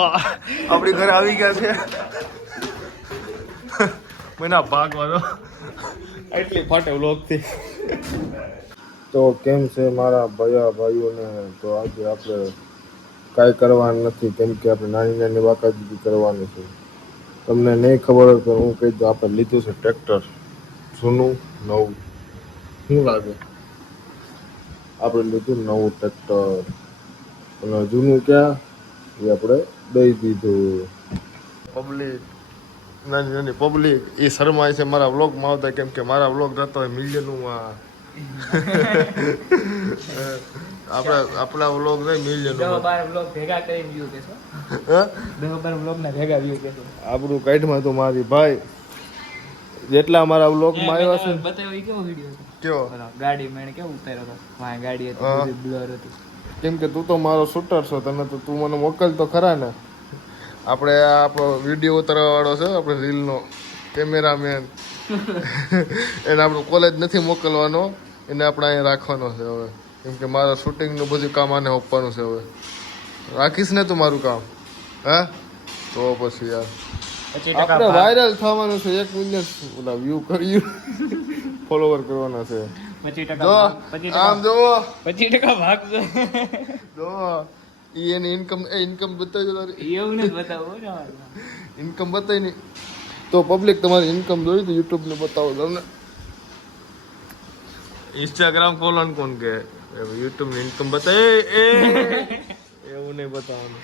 આપણી ઘરે આવી ગયા છે મને ભાગવાનો એટલી ફાટે વ્લોગથી. તો કેમ છે મારા ભાઈઓને? તો આજે આપણે કાંઈ કરવાનું નથી, કેમ કે આપણે નાની નાની બાકાજી કરવાની છે. તમને નહીં ખબર હોય તો હું કહી દઉં, આપણે લીધું છે ટ્રેક્ટર, જૂનું નવું. શું લાગે? આપણે લીધું નવું ટ્રેક્ટર અને જૂનું ક્યાં એ આપણે દઈ દીધું. પબ્લિક, નાની નાની પબ્લિક એ શરમાય છે મારા વ્લોગમાં આવતા, કેમ કે મારા વ્લોગ જતો હોય મિલિયનમાં. આપણા વ્લોગ નહીં મિલિયનમાં. 10-12 વ્લોગ ભેગા કરીને વ્યૂ કેસો. 10-12 વ્લોગ ના ભેગા વ્યૂ કેસો. આપણું કાઢમાં તો મારી ભાઈ જેટલા અમારા વ્લોગમાં આવ્યા છે. બતાવ્યો કેવો વિડિયો હતો? કેવો? ગાડી મેં કેવો ઉતાર્યો હતો? વાહ ગાડી હતી, બ્લર હતી. કેમ કે તું તો મારો શૂટર છો, તને તો તું મને મોકલ તો ખરા ને. આપણે આપણો વિડીયો ઉતારવા વાળો છે, આપણે રીલનો કેમેરામેન. એને આપણું કોલેજ નથી મોકલવાનો, એને આપણે અહીંયા રાખવાનો છે હવે, કેમ કે મારા શૂટિંગનું બધું કામ આને આપવાનું છે હવે. રાખીશ ને તું મારું કામ? હા તો પછી યાર આપણે વાયરલ થવાનું છે. 1 મિલિયન ઓલા વ્યૂ કર્યું, ફોલોવર કરવાના છે. 25% આમ જોવો, 25% ભાગ જો એની ઇન્કમ બતાવી તારી. એવું નથી બતાવો ઇન્કમ બતાવી નહીં તો પબ્લિક તમારી ઇન્કમ જોઈ તો યુટ્યુબ ને બતાવો તમને. ઇન્સ્ટાગ્રામ ખોલવાનું કોણ કે યુટ્યુબ ની ઇન્કમ બતાવે? એવું નહીં બતાવવાનું.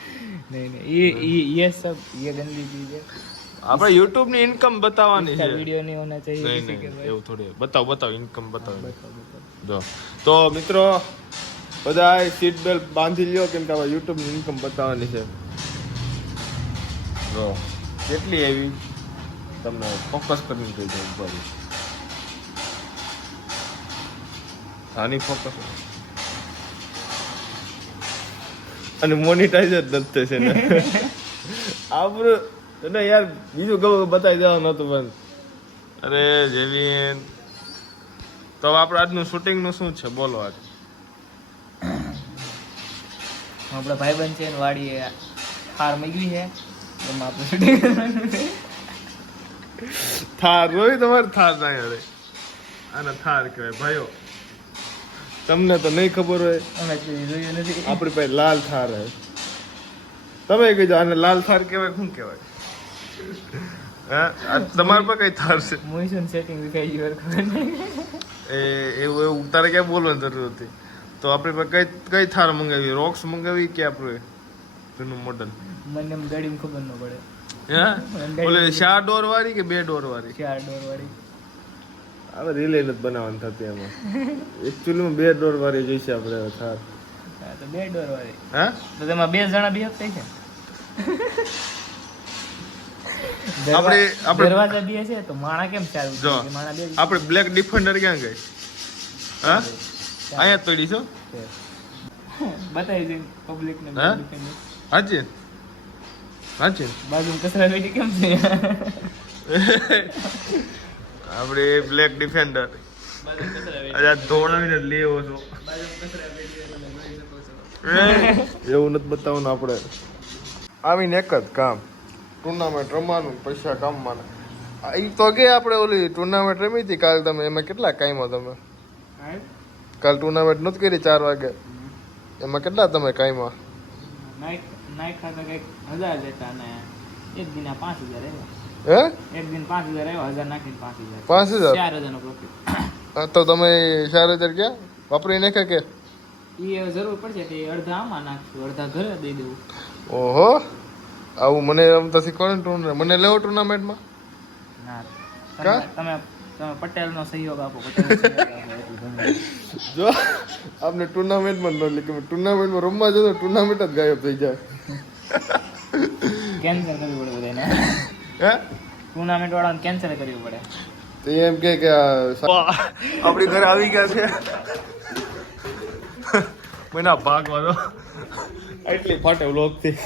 नहीं ये सब ये गंदी चीज है. આપણે યુટ્યુબ ની ઇન્કમ બતાવવાની છે. वीडियो नहीं होना चाहिए નહીં किसी के નહીં भाई. એવું થોડી. બતાવ ઇન્કમ બતાવ. જો તો મિત્રો બધા સીટ બેલ્ટ બાંધી લ્યો, કેમ કે આપણે યુટ્યુબ ની ઇન્કમ બતાવવાની છે. જો કેટલી એવી તમને ફોકસ કરીને કહી દઉં ઉપર. આની ફોકસ અને મોનિટાઈઝ જ નથી છે ને. આપણું યાર બીજું કહું બતાવી દેવાનું હતું પણ. અરે જેવી તો આપણે આજનું શૂટિંગ નું શું છે બોલો? આજ આપણા ભાઈબંધ છે વાડીએ હાર મગવી છે, એમાં આપણે શૂટિંગ કરવાનું છે. થાર રોઈ તમારે થાર ના યાર, આને થાર કહેવાય ભાઈઓ. તમને તો નહીં ખબર હોય, અમે જોયું નથી. આપણી પાસે લાલ થાર હે. તમે કીધું આને લાલ થાર કહેવાય, શું કહેવાય? હા તમારા પર કઈ થાર છે? મોશન સેટિંગ વિખાઈ ગયું ખબર નહીં. એવું તારે ક્યાં બોલવાની જરૂર હતી? તો આપણે પર કઈ થાર મંગાવી? રોક્સ મંગાવી કે આપણે જૂનું મોડલ? મને એમ ગાડીમાં ખબર ન પડે. હા બોલે 4 ડોર વાળી કે 2 ડોર વાળી? 4 ડોર વાળી. હવે રિલે નથી બનાવવાની થતી એમાં. એકચ્યુઅલીમાં 2 ડોર વાળી જોઈશે આપણે થાર. હા તો 2 ડોર વાળી. હા તો તેમાં 2 જણા બી થઈ છે. આપણે દરવાજા બી છે તો માણા કેમ ચાલુ? જો માણા બે આપણે બ્લેક ડિફેન્ડર ક્યાં ગઈ? હા અહીંયા તોડી છો. બતાવી દે પબ્લિક ને. હા હાજી હાજી બાજુ કચરા પેટી કેમ છે? આપણે બ્લેક ડિફેન્ડર બાજુ કચરા પેટી. અરે ધોળાવીને લેવો છો. બાજુ કચરા પેટી તમે જોઈ શકો છો. એવું નથી બતાવવાનું. આપણે આવીને એક જ કામ, ટુર્નામેન્ટ રમવાનું, પૈસા કામવાના. એ તો કે આપણે ઓલી ટુર્નામેન્ટ રમી હતી કાલ, તમે એમાં કેટલા કાયમાં? તમે કાલ ટુર્નામેન્ટ નહોતી કરી 4 વાગે, એમાં કેટલા તમે કાયમાં? નાઈટ ખાતા કઈક 1000 લેતા ને એક દિના 5000 આવ્યા. હે એક દિન 5000 આવ્યા, 1000 નાખીને 5000. 5000? 4000 નો પ્રોફિટ. તો તમે 4000 ક્યાં વાપરી નાખ્યા કે? એ જરૂર પડશે તે અડધા આમાં નાખશું, અડધા ઘરે દઈ દેવું. ઓહો, આવું મને રમતા શીખવાડે ટુર્નામેન્ટ. મને લેવો ટુર્નામેન્ટમાં? ના કા? તમે પટેલનો સહયોગ આપો. પટેલનો સહયોગ આપો. જો આપણે ટુર્નામેન્ટમાં ન લે કે ટુર્નામેન્ટમાં રમવા જતો ટુર્નામેન્ટ જ ગાયબ થઈ જાય. કેન્સલ કરવી પડે બધાને. હે ટુર્નામેન્ટ વાળાને કેન્સલ કરવી પડે. તો એમ કે આપણી ઘરે આવી ગયા છે મને ભાગવાનો એટલી ફાટે વ્લોગથી.